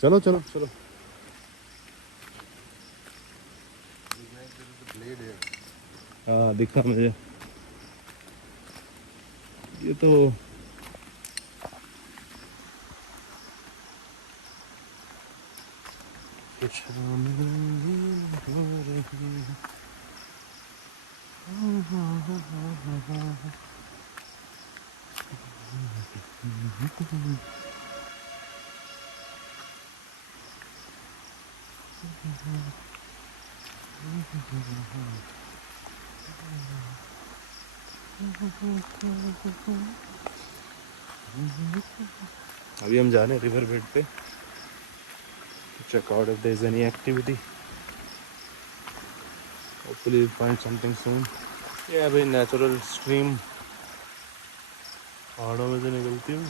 चलो चलो चलो। हाँ दिखा मुझे। ये तो कुछ अभी हम जा रहे हैं रिवर बेड पे, check out if there's any activity. Hopefully we'll find something soon. ये भाई नेचुरल स्ट्रीम पहाड़ों में से निकलती हूँ।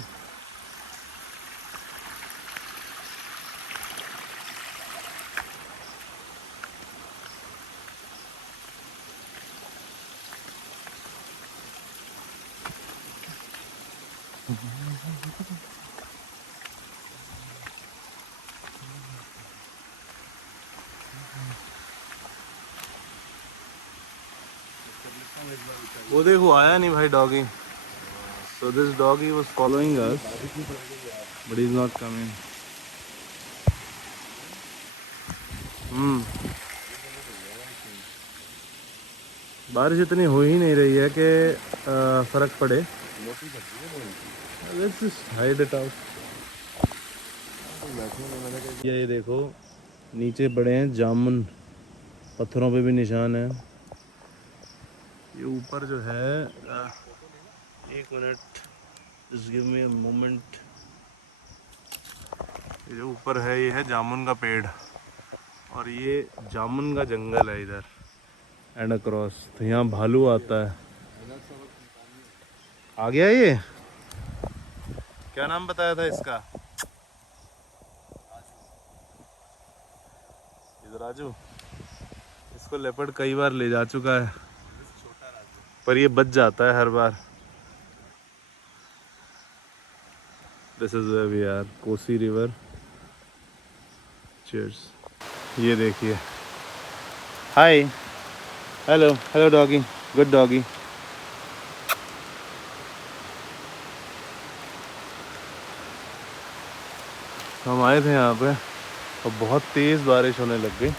वो देखो आया नहीं भाई doggy. So this doggy was following us, but he's not coming. बारिश इतनी हो ही नहीं रही है कि फर्क पड़े। Let's just hide it out. ये देखो नीचे बड़े हैं जामुन, पत्थरों पे भी निशान है। ये ऊपर जो है एक minute, just give me a moment। ये जो ऊपर है ये है जामुन का पेड़ और ये जामुन का जंगल है इधर एंड अक्रॉस। तो यहाँ भालू आता है। आ गया ये, क्या नाम बताया था इसका? इधर राजू। इसको लेपर्ड कई बार ले जा चुका है पर ये बच जाता है हर बार। This is where we are, Kosi river. Cheers. ये देखिए, hi, hello hello doggy, good doggy. हम आए थे यहाँ पे और बहुत तेज़ बारिश होने लग गई।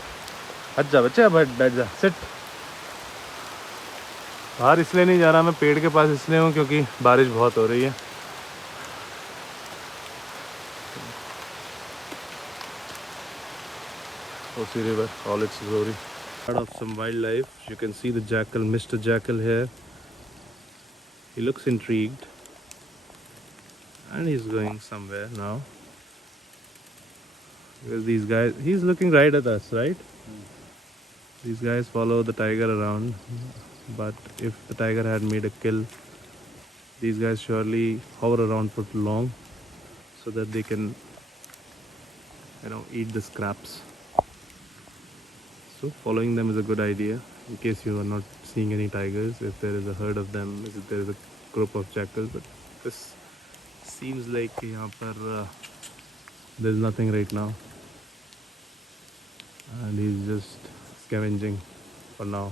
हट जा बच्चे, बैठ जा, सिट। बाहर इसलिए नहीं जा रहा मैं पेड़ के पास, इसलिए हूँ क्योंकि बारिश बहुत हो रही है। Kosi River, all its glory. Part of some wildlife. You can see the jackal, Mr. Jackal here. He looks intrigued and he's going somewhere now. Because these guys, he's looking right at us, right? These guys follow the tiger around, but if the tiger had made a kill, these guys surely hover around for long so that they can, eat the scraps. So following them is a good idea in case you are not seeing any tigers, if there is a herd of them, if there is a group of jackals. But this seems like यहाँ पर there's nothing right now and he's just scavenging for now.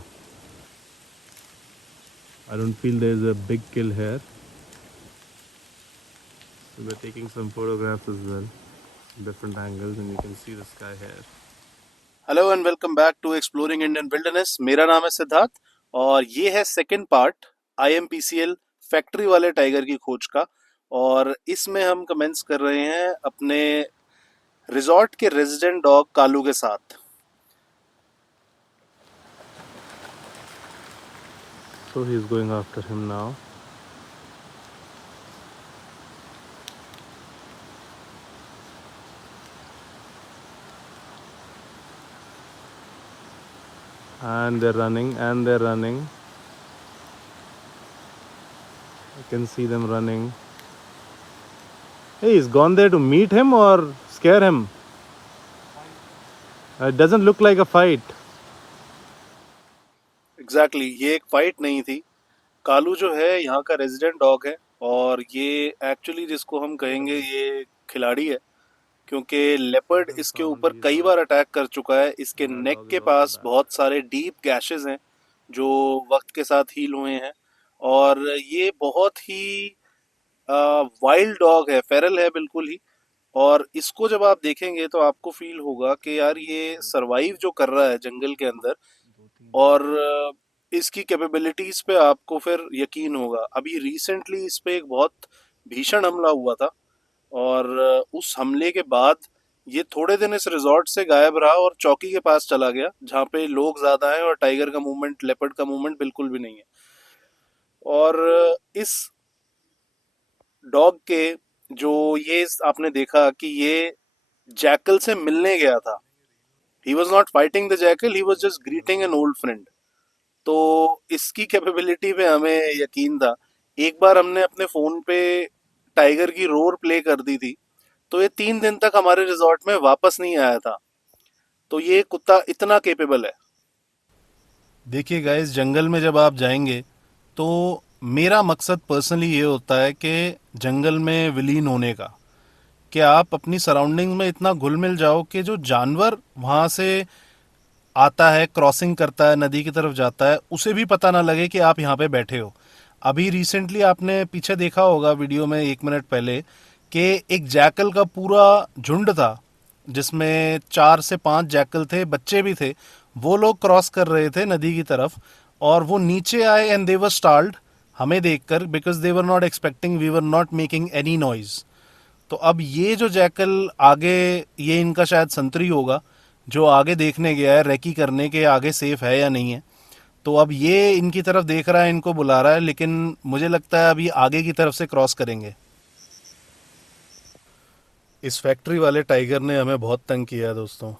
I don't feel there's a big kill here. So we're taking some photographs as well, different angles, and you can see the sky here. Hello and welcome back to exploring Indian wilderness. मेरा नाम है सिद्धार्थ और ये है second part IMPCL factory वाले tiger की खोज का। और इसमें हम कमेंट्स कर रहे हैं अपने रिजॉर्ट के रेजिडेंट डॉग कालू के साथ। So he is going after him now. And they're running and they're running. I can see them running. Hey, he's gone there to meet him or scare him? It doesn't look like a fight. Exactly, ये एक fight नहीं थी। कालू जो है यहाँ का resident dog है और ये एक्चुअली जिसको हम कहेंगे ये खिलाड़ी है। क्योंकि लेपर्ड इसके ऊपर कई बार अटैक कर चुका है। इसके नेक के पास बहुत सारे डीप गैशेस हैं जो वक्त के साथ हील हुए हैं। और ये बहुत ही वाइल्ड डॉग है, फेरल है बिल्कुल ही। और इसको जब आप देखेंगे तो आपको फील होगा कि यार ये सरवाइव जो कर रहा है जंगल के अंदर, और इसकी कैपेबिलिटीज पे आपको फिर यकीन होगा। अभी रिसेंटली इस पे एक बहुत भीषण हमला हुआ था, और उस हमले के बाद ये थोड़े दिन इस रिजॉर्ट से गायब रहा और चौकी के पास चला गया जहाँ पे लोग ज्यादा हैं और टाइगर का मूवमेंट, लेपर्ड का मूवमेंट बिल्कुल भी नहीं है। और इस डॉग के जो ये आपने देखा कि ये जैकल से मिलने गया था। He was not fighting the jackal, he was just greeting an old friend. तो इसकी कैपेबिलिटी पे हमें यकीन था। एक बार हमने अपने फोन पे टाइगर की रोर प्ले कर दी थी, तो ये 3 दिन तक हमारे रिजॉर्ट में वापस नहीं आया था। तो ये कुत्ता इतना केपेबल है। देखिए गाइस, जंगल में जब आप जाएंगे तो मेरा मकसद पर्सनली ये होता है कि जंगल में विलीन होने का, कि आप अपनी सराउंडिंग में इतना घुल मिल जाओ कि जो जानवर वहाँ से आता है, क्रॉसिंग करता है, नदी की तरफ जाता है, उसे भी पता ना लगे कि आप यहाँ पे बैठे हो। अभी रिसेंटली आपने पीछे देखा होगा वीडियो में 1 मिनट पहले कि एक जैकल का पूरा झुंड था जिसमें 4 से 5 जैकल थे, बच्चे भी थे। वो लोग क्रॉस कर रहे थे नदी की तरफ, और वो नीचे आए एंड दे वर स्टाल्ड हमें देखकर, because they were not expecting, we were not making any noise. तो अब ये जो जैकल आगे, ये इनका शायद संतरी होगा जो आगे देखने गया है, रेकी करने के आगे सेफ है या नहीं है। तो अब ये इनकी तरफ देख रहा है, इनको बुला रहा है, लेकिन मुझे लगता है अभी आगे की तरफ से क्रॉस करेंगे। इस फैक्ट्री वाले टाइगर ने हमें बहुत तंग किया दोस्तों,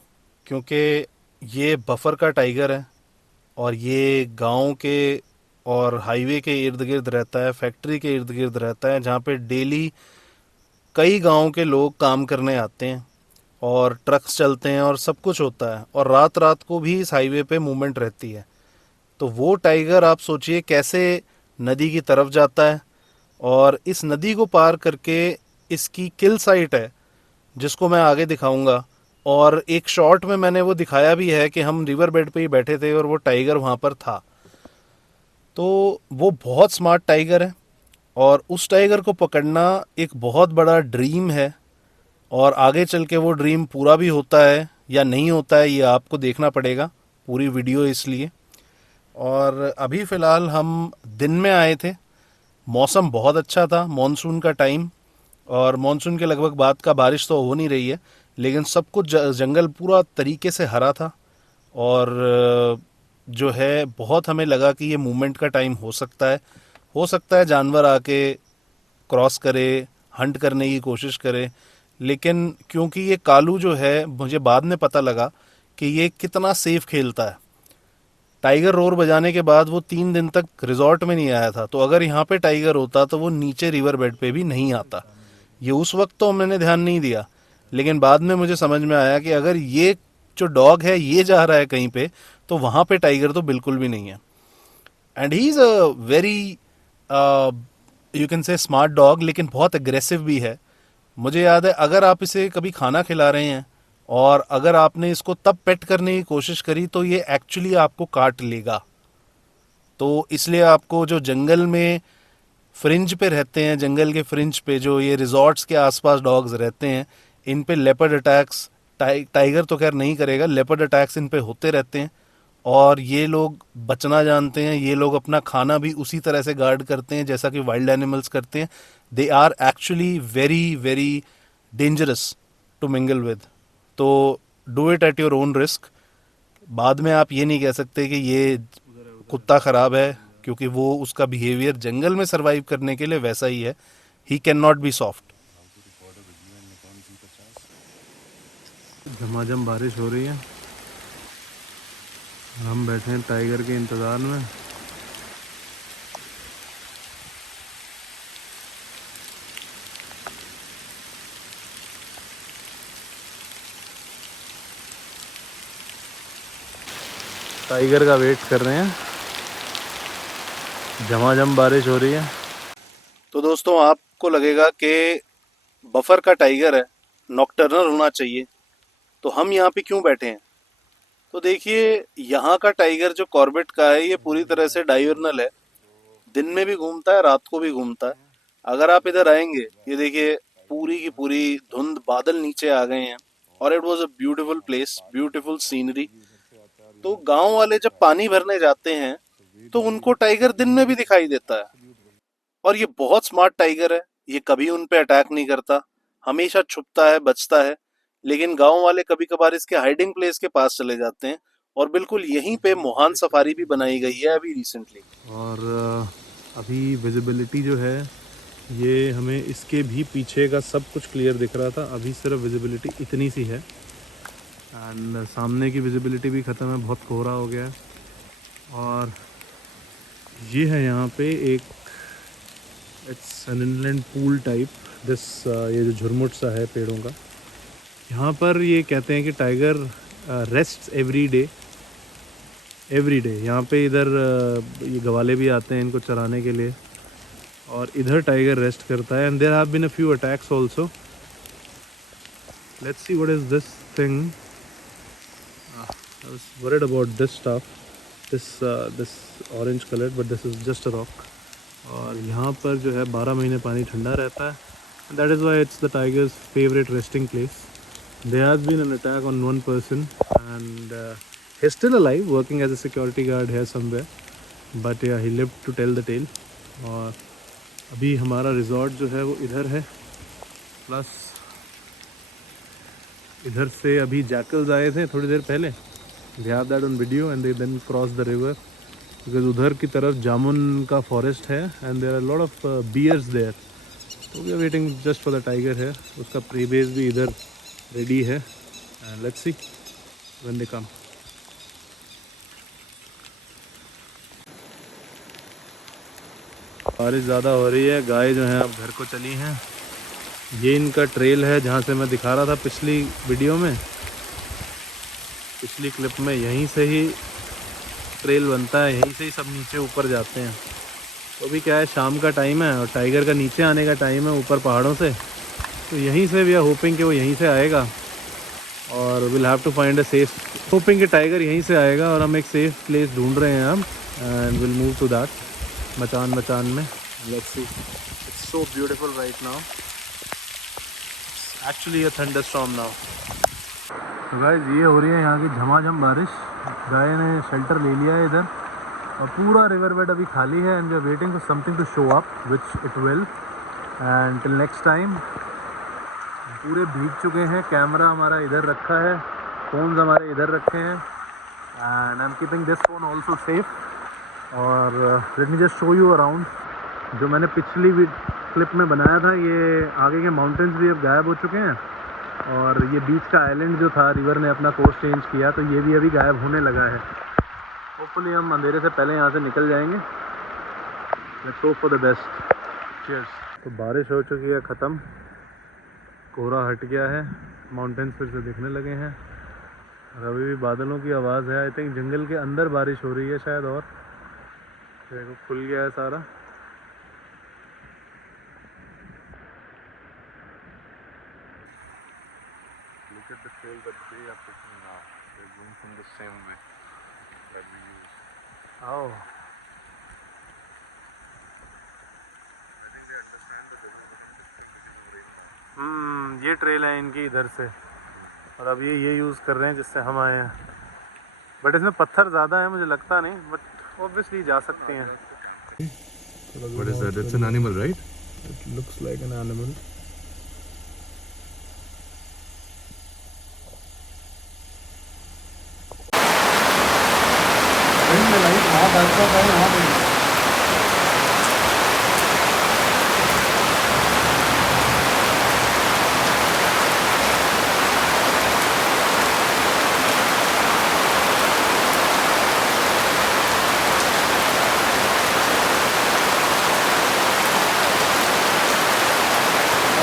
क्योंकि ये बफर का टाइगर है और ये गांव के और हाईवे के इर्द गिर्द रहता है, फैक्ट्री के इर्द गिर्द रहता है, जहाँ पे डेली कई गांव के लोग काम करने आते हैं और ट्रक्स चलते हैं और सब कुछ होता है, और रात रात को भी इस हाईवे पे मूवमेंट रहती है। तो वो टाइगर आप सोचिए कैसे नदी की तरफ जाता है, और इस नदी को पार करके इसकी किल साइट है जिसको मैं आगे दिखाऊंगा। और एक शॉट में मैंने वो दिखाया भी है कि हम रिवर बेड पे ही बैठे थे और वो टाइगर वहाँ पर था। तो वो बहुत स्मार्ट टाइगर है, और उस टाइगर को पकड़ना एक बहुत बड़ा ड्रीम है। और आगे चल के वो ड्रीम पूरा भी होता है या नहीं होता है, ये आपको देखना पड़ेगा पूरी वीडियो इसलिए। और अभी फ़िलहाल हम दिन में आए थे, मौसम बहुत अच्छा था, मॉनसून का टाइम, और मॉनसून के लगभग बाद का बारिश तो हो नहीं रही है, लेकिन सब कुछ जंगल पूरा तरीके से हरा था। और जो है बहुत हमें लगा कि ये मूवमेंट का टाइम हो सकता है जानवर आके क्रॉस करे, हंट करने की कोशिश करे। लेकिन क्योंकि ये कालू जो है, मुझे बाद में पता लगा कि ये कितना सेफ खेलता है। टाइगर रोर बजाने के बाद वो 3 दिन तक रिजॉर्ट में नहीं आया था, तो अगर यहाँ पे टाइगर होता तो वो नीचे रिवर बेड पे भी नहीं आता। ये उस वक्त तो मैंने ध्यान नहीं दिया, लेकिन बाद में मुझे समझ में आया कि अगर ये जो डॉग है ये जा रहा है कहीं पे, तो वहाँ पे टाइगर तो बिल्कुल भी नहीं है। And he is a very, you can say smart dog, लेकिन बहुत अग्रेसिव भी है। मुझे याद है, अगर आप इसे कभी खाना खिला रहे हैं और अगर आपने इसको तब पेट करने की कोशिश करी तो ये एक्चुअली आपको काट लेगा। तो इसलिए आपको जो जंगल में फ्रिंज पे रहते हैं, जंगल के फ्रिंज पे जो ये रिजॉर्ट्स के आसपास डॉग्स रहते हैं, इन पे लेपर्ड अटैक्स, टाइगर तो खैर नहीं करेगा, लेपर्ड अटैक्स इन पे होते रहते हैं। और ये लोग बचना जानते हैं, ये लोग अपना खाना भी उसी तरह से गार्ड करते हैं जैसा कि वाइल्ड एनिमल्स करते हैं। They are actually very very dangerous to mingle with. तो do it at your own risk. बाद में आप ये नहीं कह सकते कि ये कुत्ता ख़राब है, क्योंकि वो उसका बिहेवियर जंगल में सरवाइव करने के लिए वैसा ही है। He can not be soft. झमाझम बारिश हो रही है, हम बैठे हैं टाइगर के इंतज़ार में। टाइगर का वेट कर रहे हैं, झमाझम बारिश हो रही है। तो दोस्तों, आपको लगेगा कि बफर का टाइगर है, नॉकटर्नल होना चाहिए, तो हम यहाँ पे क्यों बैठे हैं? तो देखिए, यहाँ का टाइगर जो कॉर्बेट का है, ये पूरी तरह से डायurnal है। दिन में भी घूमता है, रात को भी घूमता है। अगर आप इधर आएंगे, ये देखिए पूरी की पूरी धुंध, बादल नीचे आ गए हैं, और it was a beautiful place, beautiful scenery. तो गांव वाले जब पानी भरने जाते हैं, तो उनको टाइगर दिन में भी दिखाई देता है। और ये बहुत स्मार्ट टाइगर है, ये कभी उन पे अटैक नहीं करता, हमेशा छुपता है, बचता है। लेकिन गांव वाले कभी कभार इसके हाइडिंग प्लेस के पास चले जाते हैं, और बिल्कुल यहीं पे मोहान सफारी भी बनाई गई है अभी रिसेंटली। और अभी विजिबिलिटी जो है, ये हमें इसके भी पीछे का सब कुछ क्लियर दिख रहा था, अभी सिर्फ विजिबिलिटी इतनी सी है। एंड सामने की विजिबिलिटी भी ख़त्म है, बहुत कोहरा हो गया है। और ये है यहाँ पे एक, it's an inland pool type this, ये जो झुरमुट सा है पेड़ों का, यहाँ पर ये कहते हैं कि टाइगर रेस्ट एवरी डे। यहाँ पे इधर ये गवाले भी आते हैं इनको चराने के लिए, और इधर टाइगर रेस्ट करता है। And there have been a few attacks also. Let's see what is this thing. I was worried about this stuff, this orange colour, but this is just a rock. और यहाँ पर जो है 12 महीने पानी ठंडा रहता है। That is why it's the tigers favourite resting place. There has been an attack on one person, and he's still alive, working as a security guard here somewhere. But yeah, he lived to tell the tale. और अभी हमारा resort जो है वो इधर है, plus इधर से अभी जैकल्स आए थे थोड़ी देर पहले। They have that on video, and they then cross the river because उधर की तरफ जामुन का फॉरेस्ट है, and there are a lot of bears there. So we are waiting just for the tiger here. उसका प्री बेस भी इधर ready है, and let's see when they come. बारिश ज़्यादा हो रही है, गाय जो हैं अब घर को चली हैं। ये इनका ट्रेल है जहाँ से मैं दिखा रहा था पिछली वीडियो में, पिछली क्लिप में। यहीं से ही ट्रेल बनता है, यहीं से ही सब नीचे ऊपर जाते हैं। तो अभी क्या है, शाम का टाइम है और टाइगर का नीचे आने का टाइम है ऊपर पहाड़ों से। तो यहीं से वी आर होपिंग कि वो यहीं से आएगा, और will have to find a safe, hoping कि टाइगर यहीं से आएगा। और हम एक सेफ प्लेस ढूंढ रहे हैं हम, and will move to that मचान में। Let's see, it's so beautiful right now, actually a thunderstorm now. तो गाइस, ये हो रही है यहाँ की झमाझम बारिश। गाय ने शेल्टर ले लिया है इधर, और पूरा रिवर बेड अभी खाली है, and we are waiting for something to show up, which it will. And till next time, पूरे भीग चुके हैं। कैमरा हमारा इधर रखा है, फ़ोन्स हमारे इधर रखे हैं, and I am keeping this phone also safe. और let me just show you around. जो मैंने पिछली क्लिप में बनाया था, ये आगे के माउंटेन्स भी अब गायब हो चुके हैं, और ये बीच का आइलैंड जो था, रिवर ने अपना कोर्स चेंज किया, तो ये भी अभी गायब होने लगा है। होपफुली हम अंधेरे से पहले यहाँ से निकल जाएंगे। Let's hope for the best. Cheers. तो बारिश हो चुकी है ख़त्म, कोहरा हट गया है, माउंटेन्स फिर से दिखने लगे हैं, और अभी भी बादलों की आवाज़ है। आई थिंक जंगल के अंदर बारिश हो रही है शायद, और देखो खुल गया है सारा। Look at the trail that they are taking now. They're going from the same way that we use. Oh. I think they understand that they're not going to be rain now. ये trail है इनकी इधर से, और अब ये use कर रहे हैं जिससे हम आए हैं। बट इसमें पत्थर ज़्यादा है, मुझे लगता नहीं, बट ऑब्वियसली जा सकते हैं। What is that? It's an animal, right? It looks like an animal.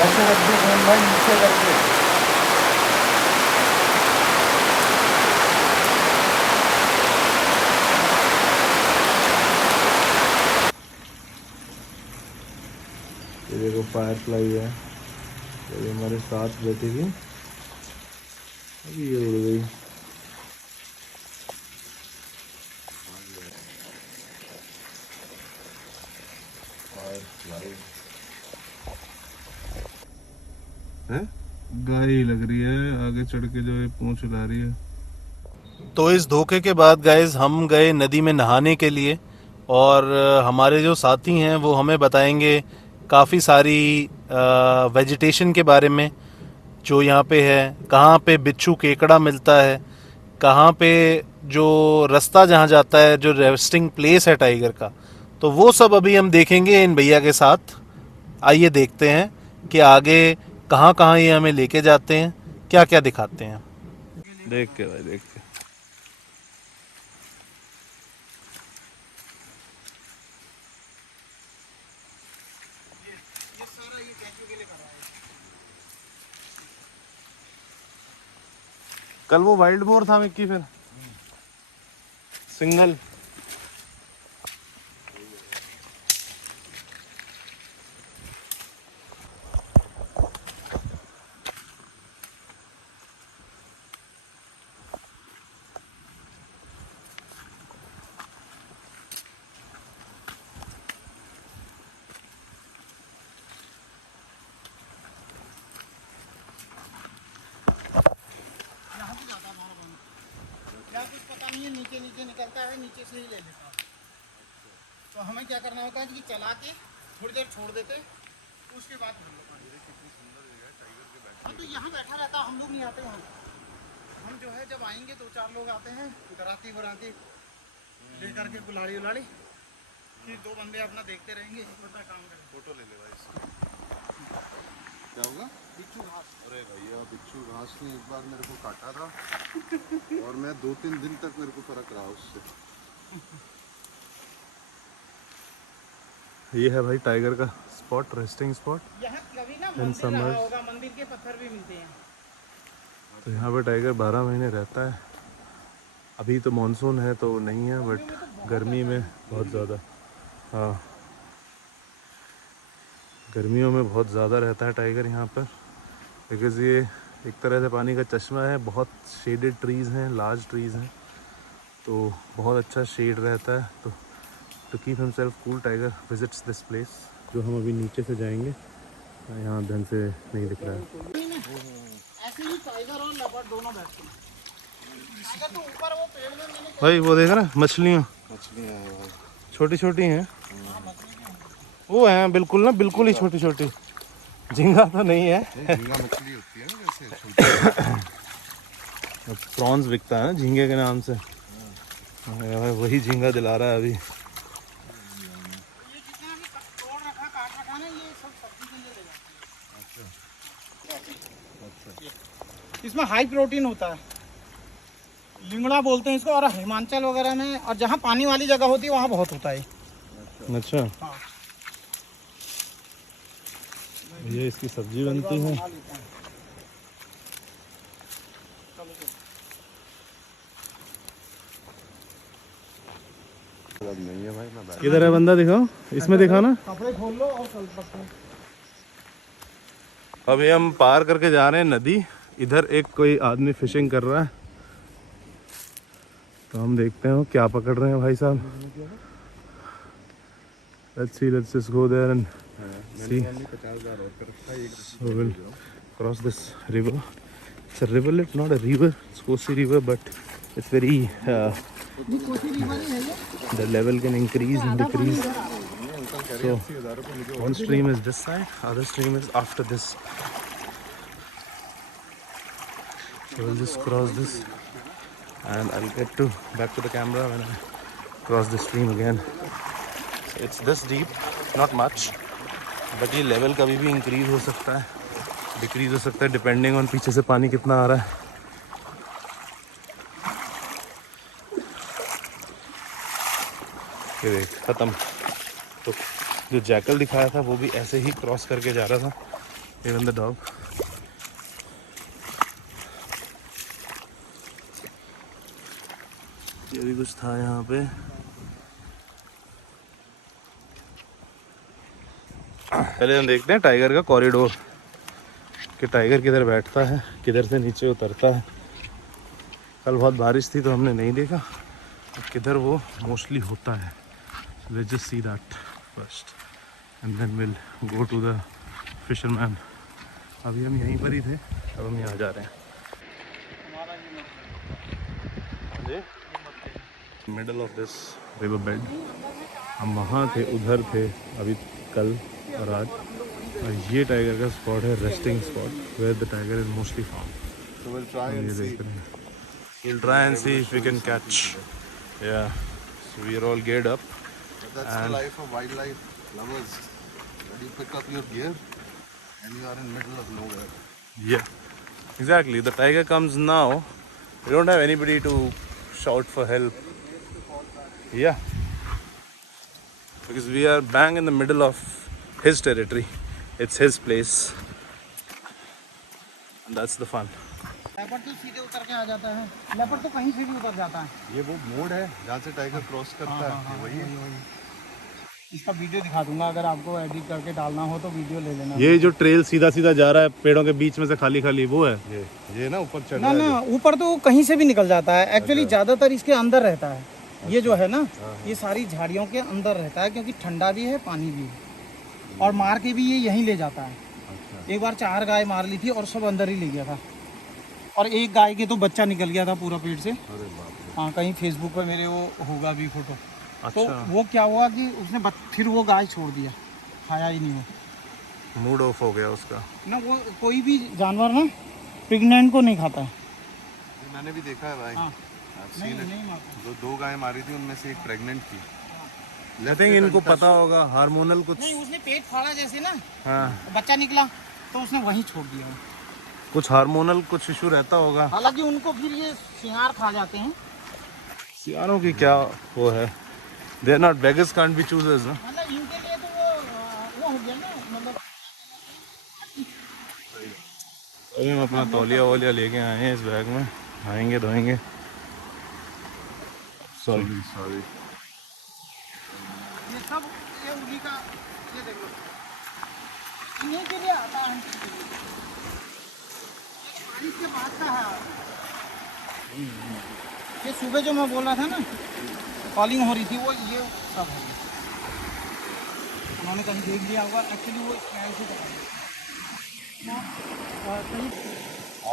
ऐसे रख दो फोन भाई नीचे करके। ये देखो फायर फ्लाई है। ये हमारे साथ बैठी थी, अभी ये उड़ गई। गाय ही लग रही है, आगे चढ़ के जो है पूंछ उड़ा रही है। तो इस धोखे के बाद गाइस हम गए नदी में नहाने के लिए, और हमारे जो साथी हैं वो हमें बताएंगे काफ़ी सारी वेजिटेशन के बारे में जो यहाँ पे है, कहाँ पे बिच्छू केकड़ा मिलता है, कहाँ पे जो रास्ता जहाँ जाता है, जो रेस्टिंग प्लेस है टाइगर का। तो वो सब अभी हम देखेंगे इन भैया के साथ। आइए देखते हैं कि आगे कहाँ कहाँ ये हमें लेके जाते हैं, क्या क्या दिखाते हैं। देख के भाई, देख के। कल वो वाइल्ड मोर था मिक्की, फिर सिंगल। कुछ पता नहीं है, नीचे नीचे निकलता है, नीचे से ही ले लेता है। तो हमें क्या करना होता है कि चला के थोड़ी देर छोड़ देते, उसके बाद हाँ तो यहाँ बैठा रहता, हम लोग नहीं आते वहाँ। हम जो है जब आएंगे 2-4 लोग आते हैं, गराती वराती लेकर के, बुलाड़ी उलाड़ी, फिर 2 बंदे अपना देखते रहेंगे, बता काम करेंगे। फोटो ले ले भाई इसकी। क्या होगा? बिच्छू घास। अरे भैया बिच्छू घास ने एक बार मेरे को काटा था और मैं 2-3 दिन तक मेरे को फर्क रहा उससे। ये है भाई टाइगर का स्पॉट, रेस्टिंग स्पॉट। यहाँ कभी ना मंदिर रहा होगा, मंदिर के पत्थर भी मिलते हैं। तो यहाँ पे टाइगर 12 महीने रहता है। अभी तो मानसून है तो नहीं है, बट गर्मी में बहुत ज़्यादा, हाँ गर्मियों में बहुत ज़्यादा रहता है टाइगर यहाँ पर। बिकॉज़ ये एक तरह से पानी का चश्मा है, बहुत शेडेड ट्रीज़ हैं, लार्ज ट्रीज़ हैं, तो बहुत अच्छा शेड रहता है। तो to keep himself cool tiger visits this place. जो हम अभी नीचे से जाएंगे, यहाँ ढंग से नहीं दिख रहा है। ऐसे ही टाइगर और लेपर्ड दोनों बैठते हैं। टाइगर तो ऊपर वो पेड़ में मैंने भाई वो देख रहा है, मछलियाँ मछलियाँ हैं भाई। छोटी छोटी हैं, वो हैं बिल्कुल ना, बिल्कुल ही छोटी छोटी। झींगा तो नहीं है। झींगा मछली होती है ना जैसे छोटी। प्रॉन्स बिकता है ना झींगे के नाम से। भाई वही झींगा दिला रहा है अभी। ये जितना भी तोड़ रखा, काट रखा ना, ये सब सब्जी के लिए ले जाते हैं। इसमें हाई प्रोटीन होता है, लिंगड़ा बोलते हैं इसको, और हिमाचल वगैरह में और जहाँ पानी वाली जगह होती है वहाँ बहुत होता है। अच्छा, हाँ। ये इसकी सब्जी बनती है। नहीं है भाई, मैं किधर है बंदा, दिखाओ, इसमें दिखाओ ना। कपड़े खोल लो और चल सकते हैं। अभी हम पार करके जा रहे हैं नदी। इधर एक कोई आदमी फिशिंग कर रहा है, तो हम देखते हैं वो क्या पकड़ रहे हैं भाई साहब। let's just go there and see. 50,000 और कर रखा है एक। So we'll cross this river. It's a rivulet, not a river. It's Kosi River, but it's very the level can increase and decrease. So one stream is this side, other stream is after this. So we'll just cross this and I'll get back to the camera when I cross the stream again. So it's this deep, not much, but ये level कभी भी increase हो सकता है, decrease हो सकता है, depending on पीछे से पानी कितना आ रहा है। ये देख, खत्म। तो जो जैकल दिखाया था वो भी ऐसे ही क्रॉस करके जा रहा था, इवन द डॉग। ये भी कुछ था यहाँ पे। पहले हम देखते हैं टाइगर का कॉरिडोर। कि टाइगर किधर बैठता है, किधर से नीचे उतरता है। कल बहुत बारिश थी तो हमने नहीं देखा किधर वो मोस्टली होता है। Let's just see that first and then will go to the fisherman. अभी हम यहीं पर ही थे, अब हम यहाँ जा रहे हैं। Middle of this river bed, हम वहाँ थे, उधर थे अभी कल और आज। और ये टाइगर का स्पॉट है, resting spot where the tiger is mostly found. So we'll try ये and see. देख रहे हैं, we'll try and see if we can catch. Yeah, so we are all geared up. But that's the life of wildlife lovers. When you pick up your gear and you are in middle of nowhere. Yeah, exactly. The tiger comes now. We don't have anybody to shout for help. Yeah, because we are bang in the middle of his territory. It's his place. And that's the fun. Leopard तो सीधे उतर के आ जाता है, leopard तो कहीं से भी उतर जाता है। ये वो मोड़ है जहाँ से टाइगर क्रॉस करता है, वही है। इसका वीडियो दिखा दूंगा, अगर आपको एडिट करके डालना हो तो वीडियो ले लेना। ये जो ट्रेल सीधा सीधा जा रहा है पेड़ों के बीच में से खाली खाली, वो है ये ना ऊपर चढ़ ना ना, ऊपर तो कहीं से भी निकल जाता है। एक्चुअली ज्यादातर इसके अंदर रहता है। ये जो है ना, ये सारी झाड़ियों के अंदर रहता है क्योंकि ठंडा भी है, पानी भी है, और मार के भी ये यहीं ले जाता है। एक बार 4 गाय मार ली थी और सब अंदर ही ले गया था, और एक गाय के तो बच्चा निकल गया था पूरा पेट से। हाँ, कहीं फेसबुक पे मेरे वो होगा भी फोटो। तो वो क्या हुआ कि उसने फिर वो गाय छोड़ दिया, खाया ही नहीं वो, मूड ऑफ हो गया उसका ना। वो कोई भी जानवर ना प्रेग्नेंट को नहीं खाता है। मैंने भी देखा है भाई। हाँ, नहीं मारता। जो 2 गायें मारी थी उनमें से एक प्रेग्नेंट थी। आई थिंक इनको पता होगा हार्मोनल कुछ। नहीं, उसने पेट फाड़ा जैसे ना, हाँ, बच्चा निकला तो उसने वहीं छोड़ दिया। कुछ हार्मोनल कुछ इशू रहता होगा। हालांकि उनको फिर ये सियार खा जाते हैं। सियारों की क्या वो है, they are not beggars, can't be choosers ना। मतलब इनके लिए तो वो हो गया ना, मतलब। अभी हम अपना तौलिया वौलिया लेके आए हैं इस बैग में, आएंगे धोएंगे। सॉरी ये सब ये उन्हीं का, ये देखो, इन्हीं के लिए आता है। ये बारिश के बाद का है। ये सुबह जो मैं बोल रहा था ना, कॉलिंग हो रही थी, वो ये सब है। उन्होंने कहीं देख लिया होगा, एक्चुअली वो स्मेल से पता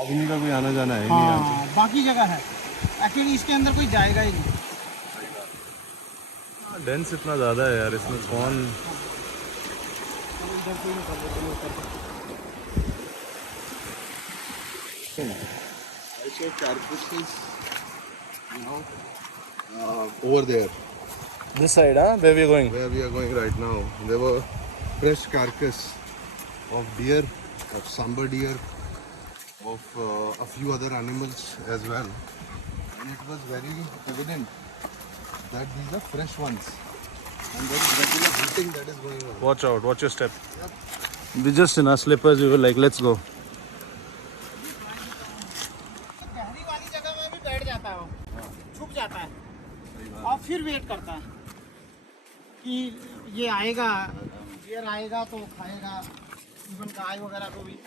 आदमी का कोई आना जाना है नहीं। नहीं। हाँ, बाकी जगह है, एक्चुअली इसके अंदर कोई जाएगा ही नहीं। डेंस इतना ज़्यादा है यार, इसमें कौन। over there. This side, huh? Where we are going? Where we are going right now, there were fresh carcass of deer, of sambar deer, of a few other animals as well, and it was very evident that these are fresh ones, and there is regular hunting that is going on. Watch out, watch your step. We just in our slippers, we were like, let's go. गहरी वाली जगह में भी बैठ जाता है, वो छुप जाता है और फिर वेट करता है कि ये आएगा, डियर आएगा तो खाएगा। इवन गाय वगैरह को भी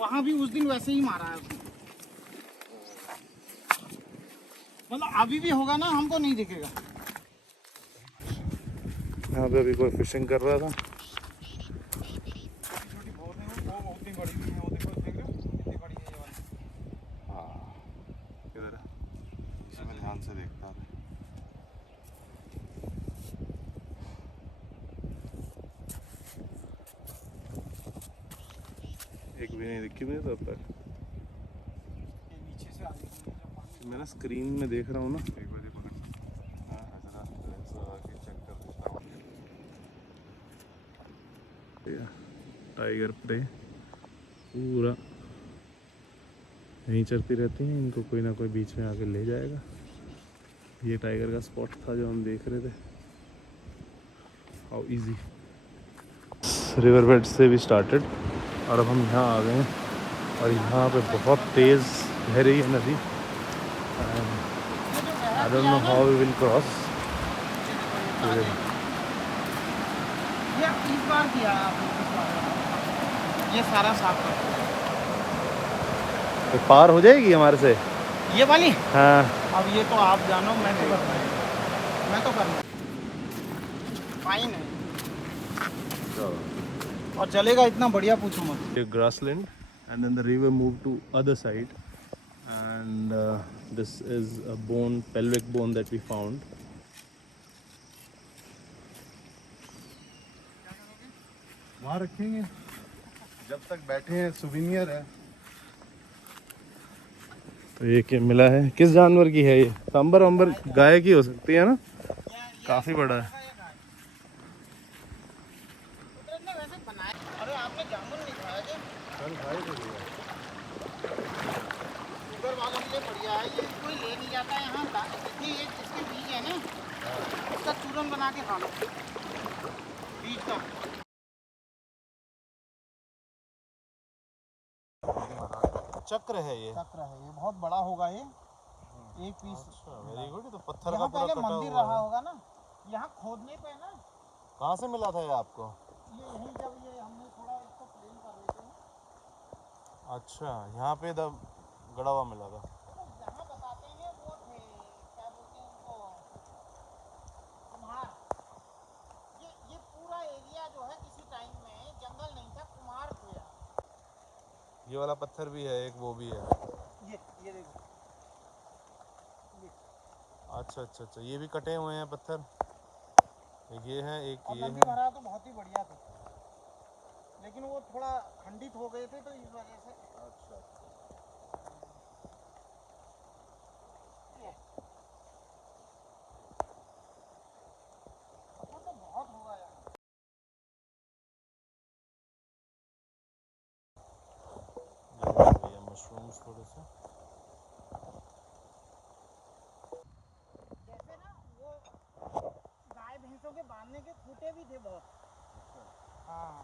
वहाँ भी उस दिन वैसे ही मारा है उसने। मतलब अभी भी होगा ना, हमको नहीं दिखेगा। यहाँ पे अभी कोई फिशिंग कर रहा था। छोटी बहुत है, वो बहुत ही बड़ी भी है, वो देखो, देख रहे हो कितनी बड़ी है ये वाली। किधर है? इसमें ध्यान से देखता है। एक भी नहीं दिखी मुझे तब तक। ये नीचे से आ गई। मैं ना स्क्रीन में देख रहा हूँ ना। एक बार ये पकड़। हाँ, ऐसा लेंस लगा के चेक कर देता हूँ। टाइगर प्रे पूरा यहीं चलती रहती हैं, इनको कोई ना कोई बीच में आके ले जाएगा। ये टाइगर का स्पॉट था जो हम देख रहे थे। How easy. रिवर बेड से भी स्टार्टेड और अब हम यहाँ आ गए हैं और यहाँ पे बहुत तेज़ बह रही है नदी। I don't know how we will cross. ये इस बार किया आपने, इस बार ये सारा साफ कर। तो पार हो जाएगी हमारे से? ये वाली हाँ। अब ये तो आप जानो, मैं तो करना है, मैं तो करना फाइन है और चलेगा इतना बढ़िया, पूछो मत। Grassland, and then the river moved to other side, and this is a bone, pelvic bone that we found. वहाँ रखेंगे जब तक बैठे हैं, सुविनियर है। तो ये क्या मिला है? किस जानवर की है ये? सांबर वांबर गाय की हो सकती है ना? काफी बड़ा है। कुदरत ने वैसे बनाया। अरे आपने जामुन नहीं खाया क्या? शुगर वालों के लिए बढ़िया है ये, कोई ले नहीं जाता है यहाँ। देखिए ये जिसके बीज है ना, उसका चूरन बना के खा लो, बीज का। चक्र है ये? चक्र है ये, बहुत बड़ा होगा ये, एक पीस। Very good. तो पत्थर का यहाँ पूरा पहले कटा मंदिर हुआ रहा है। होगा ना, यहाँ खोदने पे ना। कहाँ से मिला था ये आपको? ये यहीं जब ये हमने थोड़ा इसको प्लेन कर रहे थे। अच्छा, यहाँ पे गड़ा हुआ मिला था। यहाँ बताते हैं वो थे, क्या बोलते हैं उनको, कुम्हार। ये पूरा एरिया जो है किसी टाइम में जंगल नहीं था, कुम्हार थे यहाँ। ये वाला पत्थर भी है, एक वो भी है। ये देखो, अच्छा अच्छा अच्छा, ये भी कटे हुए हैं पत्थर। एक ये है, एक और ये नदी है। भरा तो बहुत ही बढ़िया थे, लेकिन वो थोड़ा खंडित हो गए थे तो इस वजह से। अच्छा। तो बहुत होगा यार। ये मशरूम्स थोड़े से। जैसे ना वो गाय भैंसों के बांधने के खूंटे भी थे बहुत। हाँ,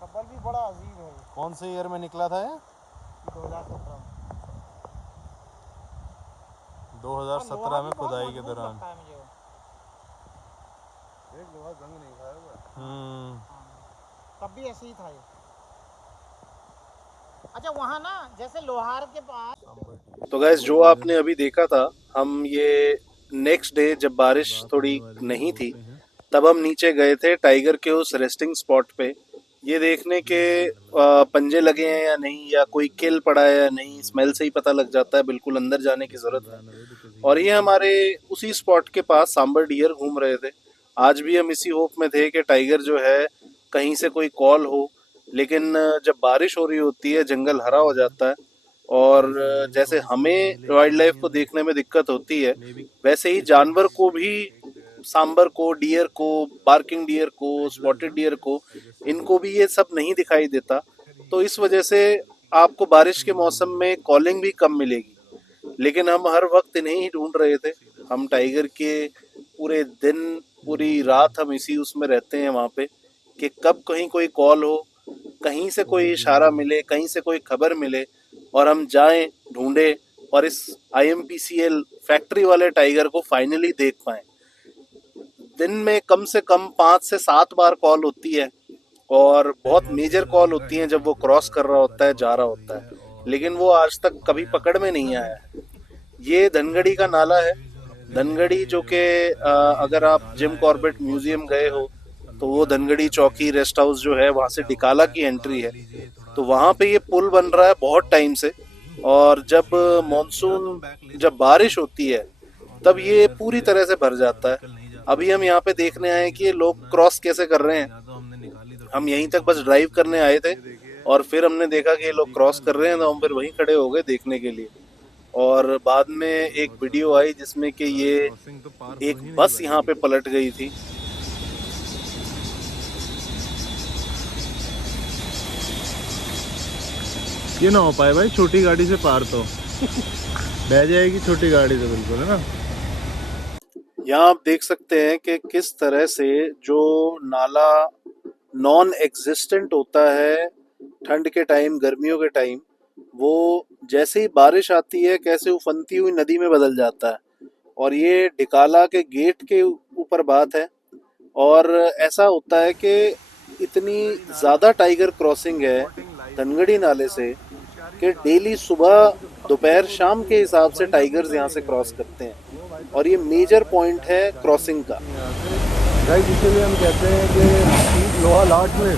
कब्र भी बड़ा अजीब है। कौन से ईयर में निकला था ये? 2017 में। 2017 में खुदाई के दौरान। एक लोहा जंग नहीं खाया हुआ। तब भी ऐसे ही था ये। अच्छा वहाँ ना जैसे लोहार के पास। तो गैस, जो आपने अभी देखा था, हम ये नेक्स्ट डे जब बारिश थोड़ी नहीं थी तब हम नीचे गए थे टाइगर के उस रेस्टिंग स्पॉट पे, ये देखने के पंजे लगे हैं या नहीं, या कोई किल पड़ा है या नहीं। स्मेल से ही पता लग जाता है, बिल्कुल अंदर जाने की जरूरत है। और ये हमारे उसी स्पॉट के पास सांबर डियर घूम रहे थे। आज भी हम इसी होप में थे कि टाइगर जो है कहीं से कोई कॉल हो, लेकिन जब बारिश हो रही होती है जंगल हरा हो जाता है, और जैसे हमें वाइल्ड लाइफ को देखने में दिक्कत होती है, वैसे ही जानवर को भी, सांबर को, डियर को, बार्किंग डियर को, स्पॉटेड डियर को, इनको भी ये सब नहीं दिखाई देता। तो इस वजह से आपको बारिश के मौसम में कॉलिंग भी कम मिलेगी। लेकिन हम हर वक्त इन्हें ही ढूंढ रहे थे। हम टाइगर के पूरे दिन, पूरी रात हम इसी उसमें रहते हैं वहाँ पे, कि कब कहीं कोई कॉल हो, कहीं से कोई इशारा मिले, कहीं से कोई खबर मिले, और हम जाएं, ढूंढें, और इस IMPCL फैक्ट्री वाले टाइगर को फाइनली देख पाएं। दिन में कम से कम 5 से 7 बार कॉल होती है, और बहुत मेजर कॉल होती हैं जब वो क्रॉस कर रहा होता है, जा रहा होता है, लेकिन वो आज तक कभी पकड़ में नहीं आया है। ये धनगढ़ी का नाला है। धनगढ़ी जो कि अगर आप जिम कॉर्बेट म्यूजियम गए हो तो वो धनगढ़ी चौकी रेस्ट हाउस जो है, वहाँ से डिकाला की एंट्री है। तो वहाँ पे ये पुल बन रहा है बहुत टाइम से, और जब मॉनसून, जब बारिश होती है तब ये पूरी तरह से भर जाता है। अभी हम यहाँ पे देखने आए कि ये लोग क्रॉस कैसे कर रहे हैं। हम यहीं तक बस ड्राइव करने आए थे, और फिर हमने देखा कि ये लोग क्रॉस कर रहे हैं, तो हम फिर वहीं खड़े हो गए देखने के लिए। और बाद में एक वीडियो आई जिसमें कि ये एक बस यहाँ पे पलट गई थी। ये ना हो पाए भाई छोटी गाड़ी से पार, तो बह जाएगी छोटी गाड़ी से, बिल्कुल, है ना। यहाँ आप देख सकते हैं कि किस तरह से जो नाला नॉन एग्जिस्टेंट होता है ठंड के टाइम, गर्मियों के टाइम, वो जैसे ही बारिश आती है कैसे उफनती हुई नदी में बदल जाता है। और ये डिकाला के गेट के ऊपर बात है। और ऐसा होता है कि इतनी ज़्यादा टाइगर क्रॉसिंग है धनगढ़ी नाले से कि डेली सुबह दोपहर शाम के हिसाब से टाइगर्स यहाँ से क्रॉस करते हैं और ये मेजर पॉइंट है क्रॉसिंग का। गाइस इसीलिए हम कहते हैं कि लोहा लाट में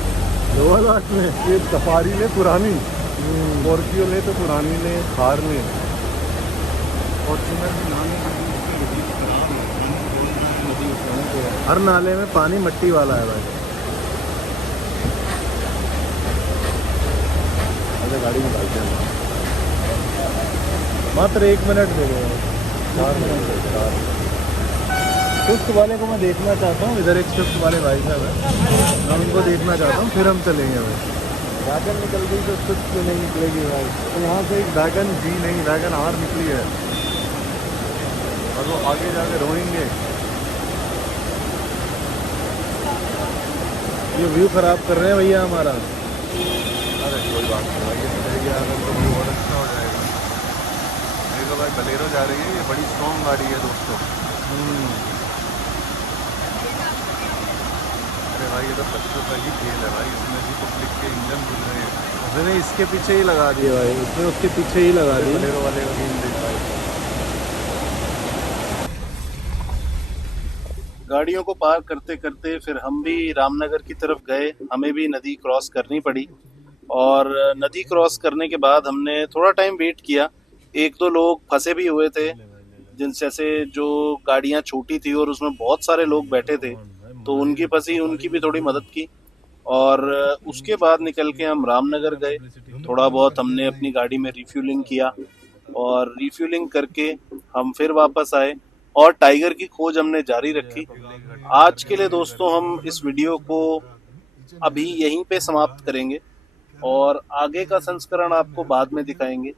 ये सफारी ले पुरानी, स्कॉर्पियो ले तो पुरानी ले, थार ले, फॉर्च्यूनर भी नाले हर नाले में पानी मट्टी वाला है भाई। अरे गाड़ी निकालते हैं मात्र 1 मिनट दे दो, 4 मिनट 4। स्विफ्ट वाले को मैं देखना चाहता हूँ, इधर एक स्विफ्ट वाले भाई साहब है, मैं उनको देखना चाहता हूँ, फिर हम चलेंगे भाई। वैगन निकल गई तो स्विफ्ट तो नहीं निकलेगी भाई, तो यहाँ से एक वैगन भी नहीं, वैगन आर निकली है और वो आगे जाके रोएंगे। ये व्यू खराब कर रहे हैं भैया हमारा। अरे कोई बात नहीं भाई, ये निकलेगी अगर तो व्यू और अच्छा हो जाएगा। मेरे को भाई बलेरो जा रही है, ये बड़ी स्ट्रॉन्ग गाड़ी है दोस्तों। अरे भाई ये तो बच्चों का ही खेल है भाई, इसमें भी पब्लिक के इंजन खुल रहे हैं। उसने इसके पीछे ही लगा दिया भाई, उसने उसके पीछे ही लगा दिया। बलेरो वाले का गेम देख भाई। गाड़ियों को पार करते करते फिर हम भी रामनगर की तरफ गए, हमें भी नदी क्रॉस करनी पड़ी और नदी क्रॉस करने के बाद हमने थोड़ा टाइम वेट किया। 1-2 लोग फंसे भी हुए थे, जिनसे से जो गाड़ियां छोटी थी और उसमें बहुत सारे लोग बैठे थे, तो उनकी फंसी, उनकी भी थोड़ी मदद की और उसके बाद निकल के हम रामनगर गए। थोड़ा बहुत हमने अपनी गाड़ी में रिफ्यूलिंग किया और रिफ्यूलिंग करके हम फिर वापस आए और टाइगर की खोज हमने जारी रखी। आज के लिए दोस्तों हम इस वीडियो को अभी यहीं पे समाप्त करेंगे और आगे का संस्करण आपको बाद में दिखाएंगे।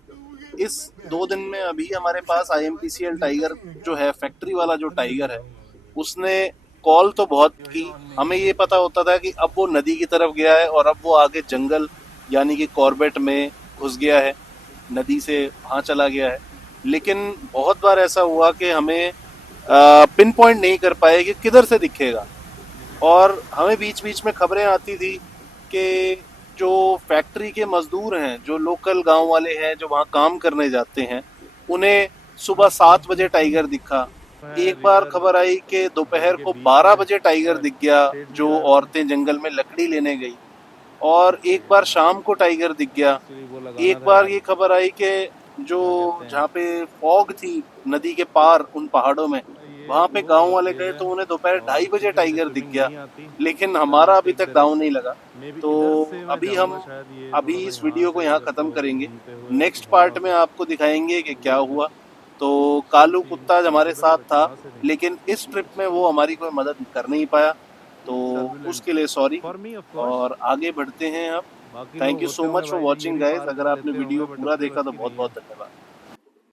इस 2 दिन में अभी हमारे पास IMPCL टाइगर जो है, फैक्ट्री वाला जो टाइगर है, उसने कॉल तो बहुत की। हमें ये पता होता था कि अब वो नदी की तरफ गया है और अब वो आगे जंगल यानी कि कॉर्बेट में घुस गया है, नदी से वहाँ चला गया है। लेकिन बहुत बार ऐसा हुआ कि हमें पिन पॉइंट नहीं कर पाए कि किधर से दिखेगा और हमें बीच बीच में खबरें आती थी कि जो फैक्ट्री के मजदूर हैं, जो लोकल गांव वाले हैं, जो वहाँ काम करने जाते हैं, उन्हें सुबह 7 बजे टाइगर दिखा। एक बार खबर आई कि दोपहर को 12 बजे टाइगर दिख गया, जो औरतें जंगल में लकड़ी लेने गई, और एक बार शाम को टाइगर दिख गया। एक बार ये खबर आई कि जो जहाँ पे फॉग थी नदी के पार उन पहाड़ों में, वहाँ पे गांव वाले गए तो उन्हें दोपहर 2:30 बजे टाइगर दिख गया, लेकिन हमारा अभी तक दांव नहीं लगा। तो अभी इस वीडियो को यहाँ ख़त्म करेंगे। नेक्स्ट पार्ट में आपको दिखाएंगे कि क्या हुआ। तो कालू कुत्ता हमारे साथ था, लेकिन इस ट्रिप में वो हमारी कोई मदद कर नहीं पाया, तो उसके लिए सॉरी। और आगे बढ़ते हैं अब। Thank you so much for watching guys. अगर आपने वीडियो पूरा देखा तो बहुत बहुत धन्यवाद।